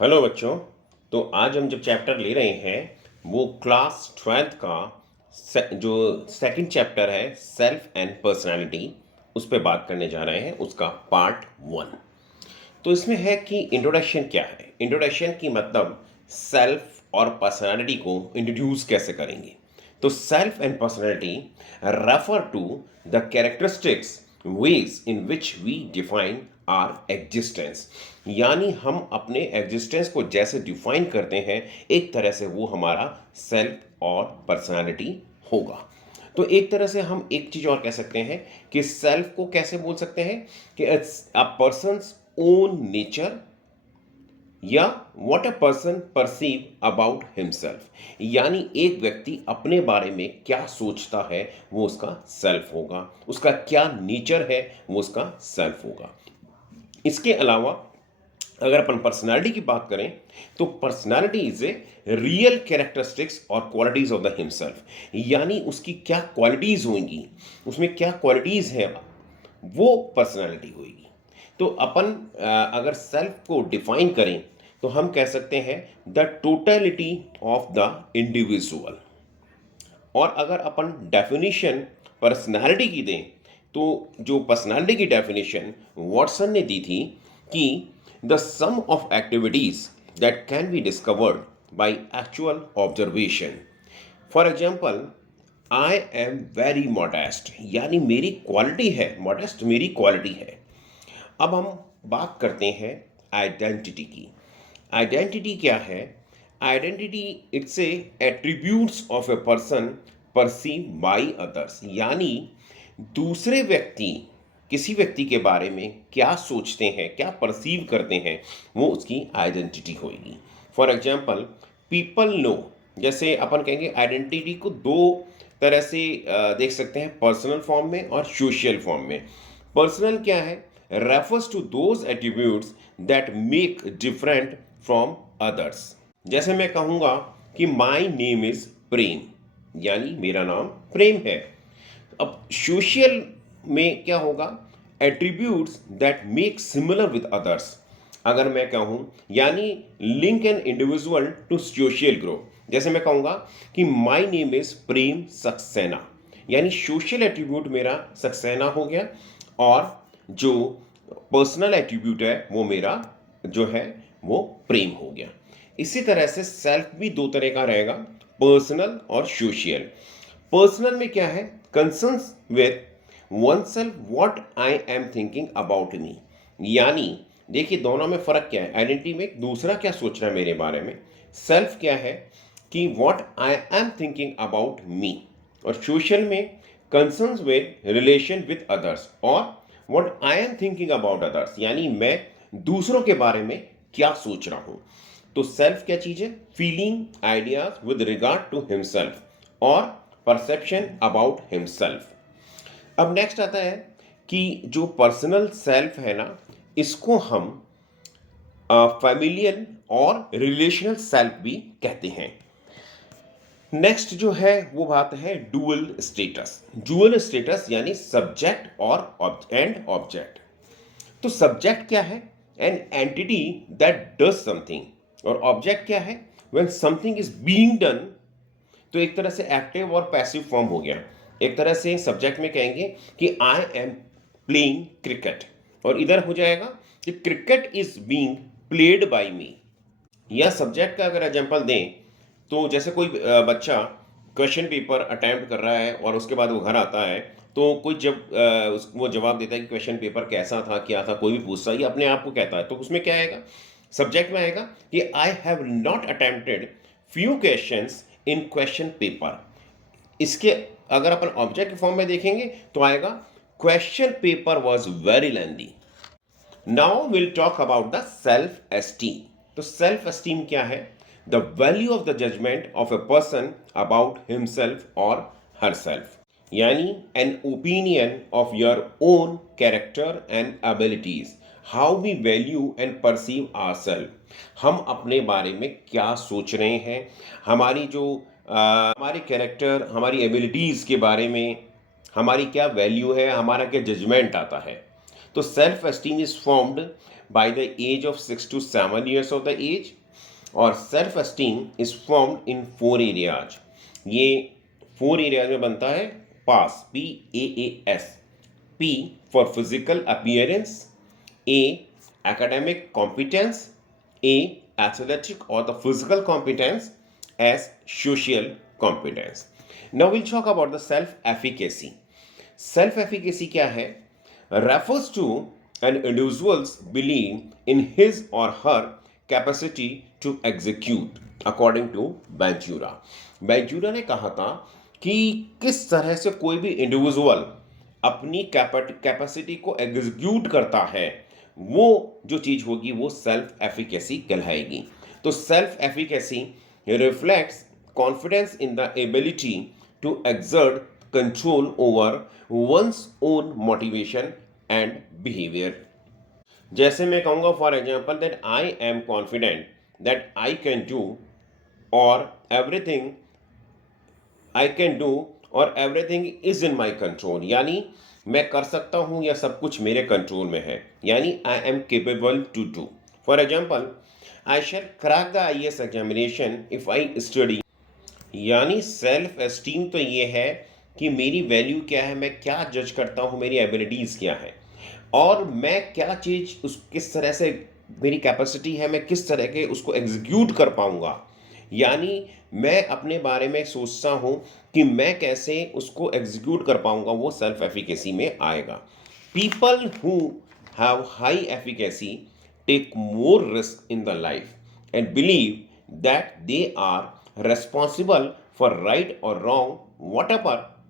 Hello बच्चों। तो आज हम जो चैप्टर ले रहे हैं वो क्लास 12th का जो सेकंड चैप्टर है सेल्फ एंड पर्सनालिटी, उस पर बात करने जा रहे हैं, उसका पार्ट 1। तो इसमें है कि इंट्रोडक्शन क्या है। इंट्रोडक्शन की मतलब सेल्फ और पर्सनालिटी को इंट्रोड्यूस कैसे करेंगे। तो self and personality refer to the characteristics ways in which we define our existence, यानी हम अपने एग्जिस्टेंस को जैसे डिफाइन करते हैं एक तरह से वो हमारा सेल्फ और पर्सनालिटी होगा। तो एक तरह से हम एक चीज और कह सकते हैं कि सेल्फ को कैसे बोल सकते हैं कि it's a person's own nature या what a person perceive about himself, यानी एक व्यक्ति अपने बारे में क्या सोचता है वो उसका सेल्फ होगा, उसका क्या नेचर है वो उसका सेल्फ होगा। इसके अलावा अगर अपन पर्सनालिटी की बात करें तो personality is a real characteristics और क्वालिटीज ऑफ द हिमसेल्फ, यानी उसकी क्या क्वालिटीज होंगी, उसमें क्या क्वालिटीज हैं, वो पर्सनालिटी होगी। तो अपन अगर सेल्फ को डिफाइन करें तो हम कह सकते हैं the totality of the individual. और अगर अपन डेफिनेशन पर्सनालिटी की दें तो जो पर्सनालिटी की डेफिनेशन वॉटसन ने दी थी कि the sum of activities that can be discovered by actual observation. For example, I am very modest, यानी मेरी क्वालिटी है, मॉडेस्ट मेरी क्वालिटी है। अब हम बात करते हैं आइडेंटिटी की। आइडेंटिटी क्या है? Identity it's a attributes of a person perceive by others, यानी दूसरे व्यक्ति किसी व्यक्ति के बारे में क्या सोचते हैं, क्या परसीव करते हैं, वो उसकी आइडेंटिटी होगी। फॉर एग्जाम्पल, पीपल नो, जैसे अपन कहेंगे आइडेंटिटी को दो तरह से देख सकते हैं, पर्सनल फॉर्म में और सोशल फॉर्म में। पर्सनल क्या है? Refers to those attributes that make different from others. जैसे मैं कहूँगा कि माई नेम इज प्रेम, यानी मेरा नाम प्रेम है। अब सोशल में क्या होगा? Attributes that make similar with others. अगर मैं कहूँ, यानी link an individual to social group. जैसे मैं कहूँगा कि my name is Prem Saxena, यानी सोशल एट्रीब्यूट मेरा सक्सेना हो गया और जो पर्सनल एट्रीब्यूट है वो मेरा जो है वो प्रेम हो गया। इसी तरह से सेल्फ भी दो तरह का रहेगा, पर्सनल और सोशल। पर्सनल में क्या है? Concerns with one self what I am thinking about मी, यानी देखिए दोनों में फर्क क्या है। आइडेंटिटी में दूसरा क्या सोच रहा है मेरे बारे में, सेल्फ क्या है कि what I am thinking about me, और सोशल में concerns with relation with others और what I am thinking about others, यानी मैं दूसरों के बारे में क्या सोच रहा हूं। तो सेल्फ क्या चीज है? Feeling, ideas with regard to himself और परसेप्शन अबाउट हिमसेल्फ। अब नेक्स्ट आता है कि जो पर्सनल सेल्फ है ना, इसको हम फैमिलियल और रिलेशनल सेल्फ भी कहते हैं। नेक्स्ट जो है वो बात है डुअल स्टेटस। डुअल स्टेटस यानी सब्जेक्ट और ऑब्जेक्ट। तो सब्जेक्ट क्या है? An entity that does something, और ऑब्जेक्ट क्या है? When something is being done. तो एक तरह से एक्टिव और पैसिव फॉर्म हो गया। एक तरह से सब्जेक्ट में कहेंगे कि आई एम प्लेइंग क्रिकेट, और इधर हो जाएगा कि cricket is being played by me. या सब्जेक्ट का अगर एग्जांपल दें तो जैसे कोई बच्चा क्वेश्चन पेपर अटेम्प्ट कर रहा है और उसके बाद वो घर आता है तो कोई जब वो जवाब देता है कि क्वेश्चन पेपर कैसा था, क्या था, कोई भी पूछता है, ये अपने आप को कहता है, तो उसमें क्या आएगा? सब्जेक्ट में आएगा कि I have not attempted few questions in question paper. इसके अगर अपन ऑब्जेक्ट के फॉर्म में देखेंगे तो आएगा question paper was very lengthy. Now will talk about the self esteem. तो सेल्फ एस्टीम क्या है? The value of the judgement of a person about himself और हर सेल्फ, यानी an opinion of your own character and abilities, how we value and perceive our self. हम अपने बारे में क्या सोच रहे हैं, हमारी जो हमारे कैरेक्टर, हमारी एबिलिटीज़ के बारे में हमारी क्या वैल्यू है, हमारा क्या जजमेंट आता है। तो self esteem is formed by the age of 6 to 7 years of the age. और self esteem is formed in 4 areas. ये 4 एरियाज में बनता है पास, PAAS। P for physical appearance, A academic competence, A athletic or the physical competence, as social competence. Now we'll talk about the self-efficacy. Self-efficacy क्या है? Refers to an individual's belief in his or her capacity to execute, according to Bandura. Bandura ने कहा था कि किस तरह से कोई भी इंडिविजुअल अपनी कैपेसिटी को एग्जीक्यूट करता है, वो जो चीज होगी वो सेल्फ एफिकेसी कहलाएगी। तो self efficacy reflects confidence in the ability to exert control over one's own motivation and behaviour. जैसे मैं कहूँगा for example that I am confident that I can do और एवरीथिंग आई कैन डू और everything is in my control, यानी मैं कर सकता हूँ या सब कुछ मेरे कंट्रोल में है, यानी I am capable to do. For example I shall crack the IAS examination if I study, यानी सेल्फ एस्टीम तो ये है कि मेरी वैल्यू क्या है, मैं क्या जज करता हूँ, मेरी एबिलिटीज़ क्या है और मैं क्या चीज़ उस किस तरह से मेरी कैपेसिटी है, मैं किस तरह के उसको एग्जीक्यूट कर पाऊँगा, यानी मैं अपने बारे में सोचता हूँ कि मैं कैसे उसको एग्जीक्यूट कर पाऊँगा, वो सेल्फ एफिकेसी में आएगा। People who have high efficacy take more risk in the life and believe that they are responsible for right और wrong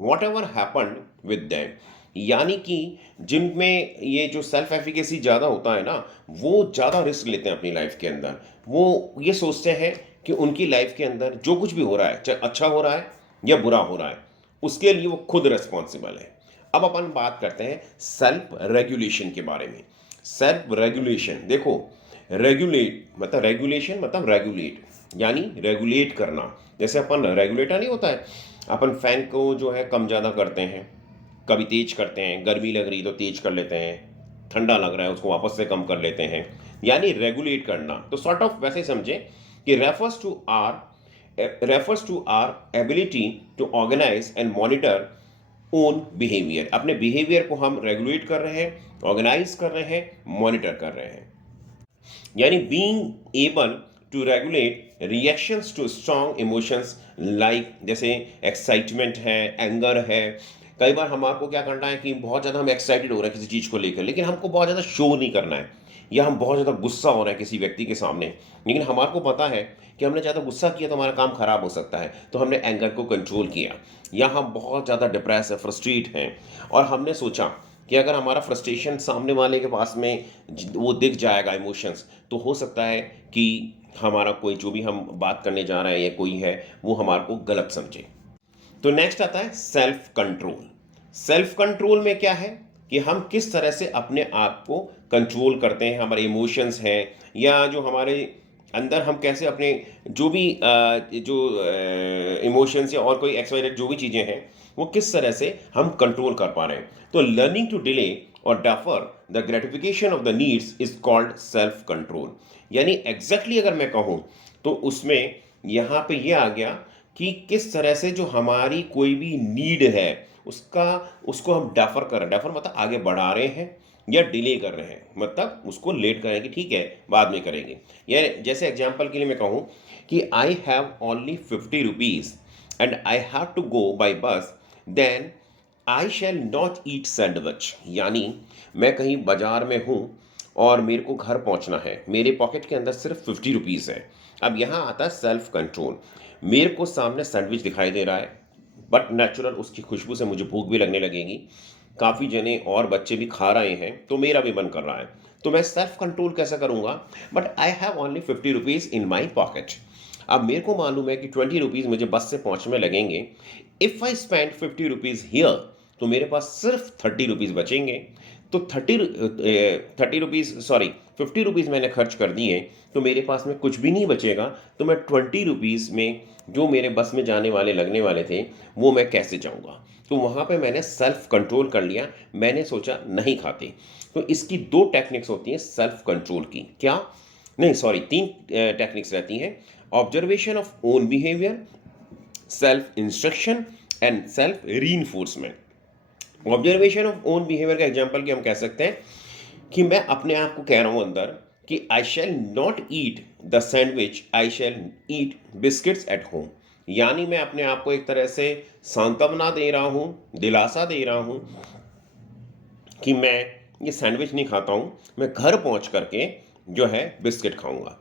whatever happened with them, यानी कि जिनमें ये जो सेल्फ एफिकेसी ज़्यादा होता है ना, वो ज़्यादा रिस्क लेते हैं अपनी लाइफ के अंदर। वो ये सोचते हैं कि उनकी लाइफ के अंदर जो कुछ भी हो रहा है, चाहे अच्छा हो रहा है या बुरा हो रहा है, उसके लिए वो खुद रिस्पॉन्सिबल है। अब अपन बात करते हैं सेल्फ रेगुलेशन के बारे में। सेल्फ रेगुलेशन देखो, रेगुलेट मतलब रेगुलेशन मतलब रेगुलेट, यानी रेगुलेट करना। जैसे अपन रेगुलेटर नहीं होता है, अपन फैन को जो है कम ज़्यादा करते हैं, कभी तेज करते हैं, गर्मी लग रही तो तेज कर लेते हैं, ठंडा लग रहा है उसको वापस से कम कर लेते हैं, यानी रेगुलेट करना। तो सॉर्ट ऑफ वैसे समझें कि refers to our ability to organize and monitor own behavior। अपने बिहेवियर को हम रेगुलेट कर रहे हैं, ऑर्गेनाइज कर रहे हैं, मॉनिटर कर रहे हैं, यानी being able to regulate reactions to strong emotions like जैसे एक्साइटमेंट है, एंगर है। कई बार हमारे को क्या करना है कि बहुत ज़्यादा हम एक्साइटेड हो रहे हैं किसी चीज़ को लेकर, लेकिन हमको बहुत ज़्यादा शो नहीं करना है, या हम बहुत ज़्यादा गुस्सा हो रहे हैं किसी व्यक्ति के सामने, लेकिन हमारे को पता है कि हमने ज़्यादा गुस्सा किया तो हमारा काम खराब हो सकता है, तो हमने एंगर को कंट्रोल किया। या हम बहुत ज़्यादा डिप्रेस है, फ्रस्ट्रेट हैं, और हमने सोचा कि अगर हमारा फ्रस्ट्रेशन सामने वाले के पास में वो दिख जाएगा इमोशंस, तो हो सकता है कि हमारा कोई जो भी हम बात करने जा रहे हैं या कोई है वो हमारे को गलत समझे। तो नेक्स्ट आता है सेल्फ कंट्रोल। सेल्फ कंट्रोल में क्या है कि हम किस तरह से अपने आप को कंट्रोल करते हैं, हमारे इमोशंस हैं या जो हमारे अंदर हम कैसे अपने जो भी इमोशंस या और कोई एक्सवाइजेड जो भी चीज़ें हैं वो किस तरह से हम कंट्रोल कर पा रहे हैं। तो लर्निंग टू डिले और defer the gratification of the needs is called self control, यानी एग्जैक्टली अगर मैं कहूँ तो उसमें यहाँ पे ये आ गया कि किस तरह से जो हमारी कोई भी नीड है उसको हम डेफर कर रहे हैं। डेफर मतलब आगे बढ़ा रहे हैं या डिले कर रहे हैं, मतलब उसको लेट करें कि ठीक है बाद में करेंगे। या जैसे एग्जांपल के लिए मैं कहूँ कि I have only 50 rupees and I have to go by bus, then I shall not eat sandwich, यानी मैं कहीं बाजार में हूँ और मेरे को घर पहुँचना है, मेरे पॉकेट के अंदर सिर्फ 50 रुपीज़ है। अब यहाँ आता है सेल्फ कंट्रोल। मेरे को सामने सैंडविच दिखाई दे रहा है, बट नेचुरल उसकी खुशबू से मुझे भूख भी लगने लगेगी, काफ़ी जने और बच्चे भी खा रहे हैं तो मेरा भी मन कर रहा है, तो मैं सेल्फ कंट्रोल कैसे करूँगा? But I have only 50 rupees in my pocket. अब मेरे को मालूम है कि 20 रुपीज़ मुझे बस से पहुँचने में लगेंगे। If I spend 50 rupees here, तो मेरे पास सिर्फ 30 रुपीज़ बचेंगे। तो 30 रुपीज़ सॉरी 50 रुपीज़ मैंने खर्च कर दिए तो मेरे पास में कुछ भी नहीं बचेगा। तो मैं 20 रुपीज़ में जो मेरे बस में जाने वाले लगने वाले थे वो मैं कैसे जाऊंगा? तो वहाँ पे मैंने सेल्फ कंट्रोल कर लिया, मैंने सोचा नहीं खाते। तो इसकी दो टेक्निक्स होती हैं सेल्फ कंट्रोल की। क्या? नहीं सॉरी, तीन टेक्निक्स रहती हैं। Observation of own behaviour, self instruction and self reinforcement. Observation of own behaviour का एग्जांपल कि हम कह सकते हैं कि मैं अपने आप को कह रहा हूं अंदर कि I shall not eat the sandwich, I shall eat biscuits at home. यानी मैं अपने आप को एक तरह से सांत्वना दे रहा हूं, दिलासा दे रहा हूं कि मैं ये सैंडविच नहीं खाता हूं, मैं घर पहुंच करके जो है बिस्किट खाऊंगा।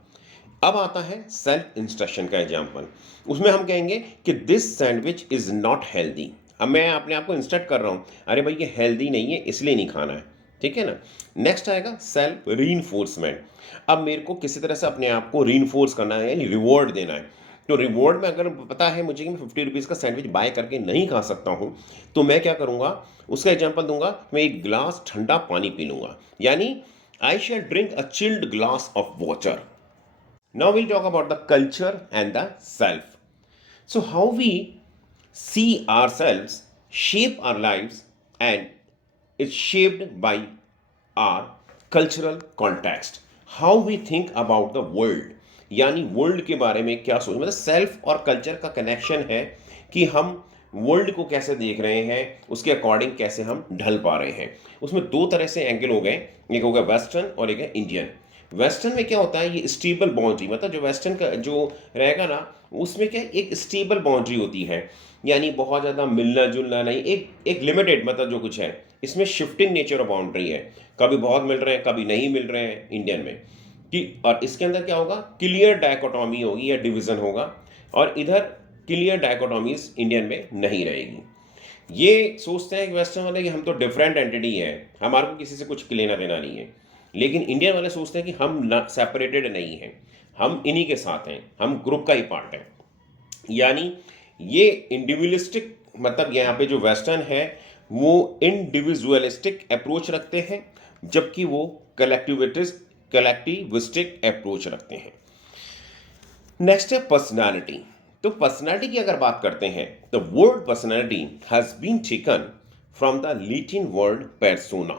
अब आता है सेल्फ इंस्ट्रक्शन का एग्जाम्पल। उसमें हम कहेंगे कि this sandwich is not healthy. अब मैं अपने आप को इंस्ट्रक्ट कर रहा हूं, अरे भाई ये हेल्दी नहीं है इसलिए नहीं खाना है, ठीक है ना। नेक्स्ट आएगा सेल्फ रीइंफोर्समेंट। अब मेरे को किसी तरह से अपने आप को रीइंफोर्स करना है, यानी रिवॉर्ड देना है। तो रिवॉर्ड में अगर पता है मुझे कि मैं 50 रुपीज़ का सैंडविच बाय करके नहीं खा सकता हूँ, तो मैं क्या करूँगा, उसका एग्जाम्पल दूंगा, मैं एक गिलास ठंडा पानी पी लूँगा। यानी I shall drink a chilled glass of water. Now we'll talk about the culture and the self. So, how we see ourselves shape our lives, and it's shaped by our cultural context. How we think about the world, यानी world के बारे में क्या सोच, मतलब self और culture का connection है कि हम वर्ल्ड को कैसे देख रहे हैं, उसके अकॉर्डिंग कैसे हम ढल पा रहे हैं। उसमें दो तरह से एंगल हो गए, एक हो गया वेस्टर्न और एक है इंडियन। वेस्टर्न में क्या होता है, ये स्टेबल बाउंड्री, मतलब जो वेस्टर्न का जो रहेगा ना, उसमें क्या एक स्टेबल बाउंड्री होती है, यानी बहुत ज़्यादा मिलना जुलना नहीं, एक लिमिटेड, मतलब जो कुछ है इसमें शिफ्टिंग नेचर ऑफ बाउंड्री है, कभी बहुत मिल रहे हैं कभी नहीं मिल रहे हैं इंडियन में कि। और इसके अंदर क्या होगा, क्लियर डायकोटॉमी होगी या डिवीज़न होगा, और इधर क्लियर डायकोटॉमीज इंडियन में नहीं रहेगी। ये सोचते हैं कि वेस्टर्न वाले कि हम तो डिफरेंट एंटिटी है, हमारे को किसी से कुछ लेना देना नहीं है। लेकिन इंडियन वाले सोचते हैं कि हम ना सेपरेटेड नहीं हैं, हम इन्हीं के साथ हैं, हम ग्रुप का ही पार्ट है। यानी ये इंडिविजुअलिस्टिक, मतलब यहाँ पे जो वेस्टर्न है वो इंडिविजुअलिस्टिक अप्रोच रखते हैं, जबकि वो कलेक्टिविस्टिक अप्रोच रखते हैं। नेक्स्ट है पर्सनालिटी। तो पर्सनालिटी की अगर बात करते हैं, the word personality has been taken from the Latin word persona,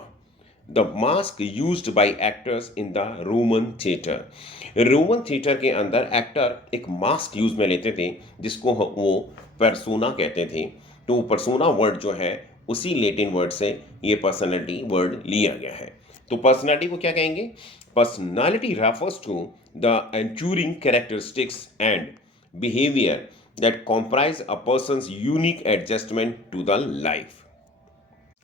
the mask used by actors in the Roman theatre. Roman theatre के अंदर एक्टर एक मास्क यूज में लेते थे जिसको वो persona कहते थे। तो persona वर्ड जो है उसी लैटिन वर्ड से ये पर्सनालिटी वर्ड लिया गया है। तो पर्सनालिटी को क्या कहेंगे, personality refers to the enduring characteristics and behavior that comprise a person's unique adjustment to the life।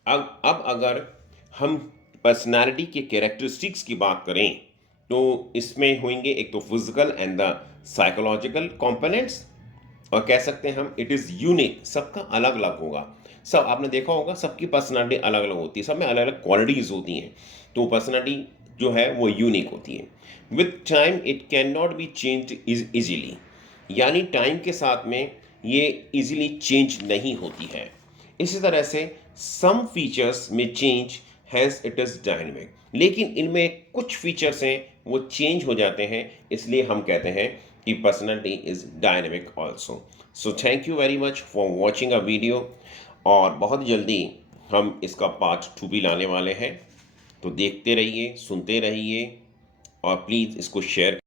अब अगर हम पर्सनालिटी के कैरेक्टरिस्टिक्स की बात करें तो इसमें होंगे एक तो physical and the psychological components, और कह सकते हैं हम इट इज़ यूनिक, सबका अलग अलग होगा। सब आपने देखा होगा सबकी पर्सनालिटी अलग अलग होती है, सब में अलग अलग क्वालिटीज़ होती हैं, तो पर्सनालिटी जो है वो यूनिक होती है। With time it can not be change easily, यानी टाइम के साथ में ये इजीली चेंज नहीं होती है। इसी तरह से सम फीचर्स में change has it is dynamic, लेकिन इनमें कुछ फीचर्स हैं वो चेंज हो जाते हैं, इसलिए हम कहते हैं कि personality is dynamic also. So thank you very much for watching a video, और बहुत जल्दी हम इसका पार्ट 2 भी लाने वाले हैं, तो देखते रहिए, सुनते रहिए, और प्लीज़ इसको शेयर